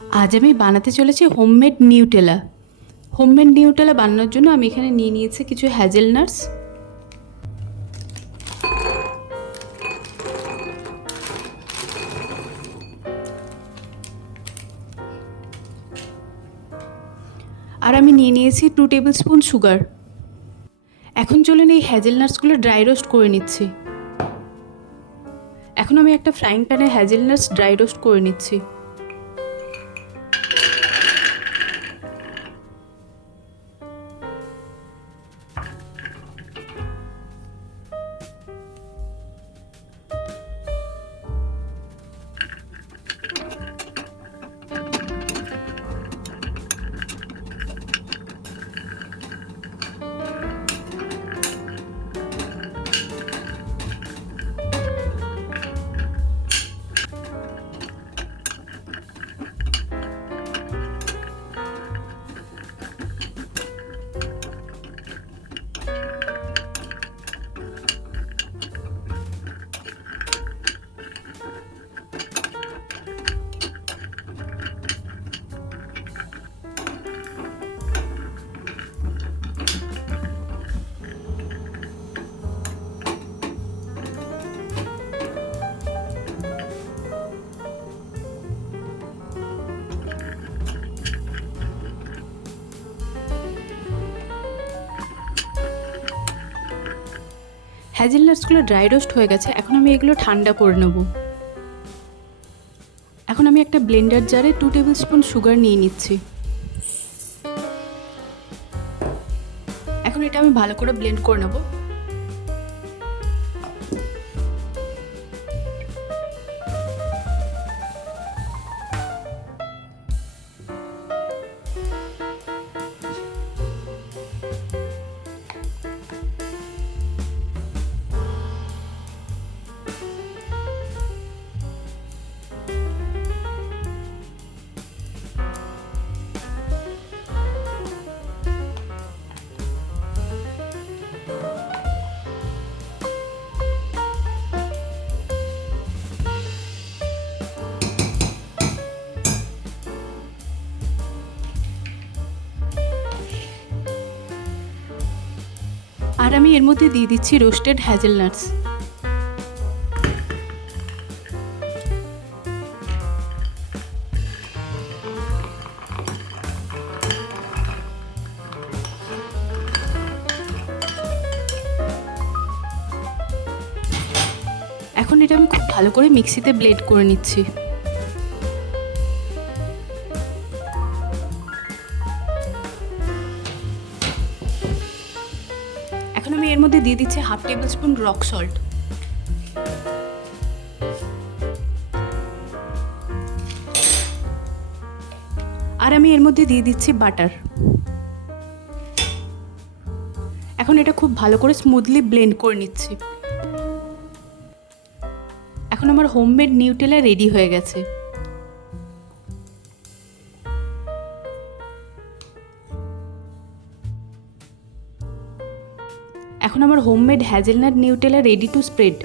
আজ আমি বানাতে চলেছি হোমমেড নিউটেলা। হোমমেড নিউটেলা বানানোর জন্য আমি এখানে নিয়ে নিয়েছি কিছু হ্যাজেলনাটস, আর আমি নিয়ে নিয়েছি 2 টেবিল স্পুন সুগার। এখন চলুন এই হ্যাজেলনাটসগুলো ড্রাই রোস্ট করে নিচ্ছি। এখন আমি একটা ফ্রাইং প্যানে হ্যাজেলনাটস ড্রাই রোস্ট করে নিচ্ছি। হ্যাজেলনাটসগুলো ড্রাই রোস্ট হয়ে গেছে। এখন আমি এগুলো ঠান্ডা করে নেব। এখন আমি একটা ব্লেন্ডার জারে 2 টেবিল স্পুন সুগার নিয়ে নিচ্ছি। এখন এটা আমি ভালো করে ব্লেন্ড করে নেব। আর আমি এর মধ্যে দিয়ে দিচ্ছি রোস্টেড হ্যাজেলনাটস। এখন এটা আমি খুব ভালো করে মিক্সিতে ব্লেন্ড করে নিচ্ছি। এখন আমি এর মধ্যে দিয়ে দিচ্ছি 1/2 টেবিল স্পুন রক সল্ট। আর আমি এর মধ্যে দিয়ে দিচ্ছি বাটার। এখন এটা খুব ভালো করে স্মুথলি ব্লেন্ড করে নিচ্ছি। এখন আমার হোমমেড নিউটেলা রেডি হয়ে গেছে। এখন আমার homemade hazelnut Nutella ready to spread.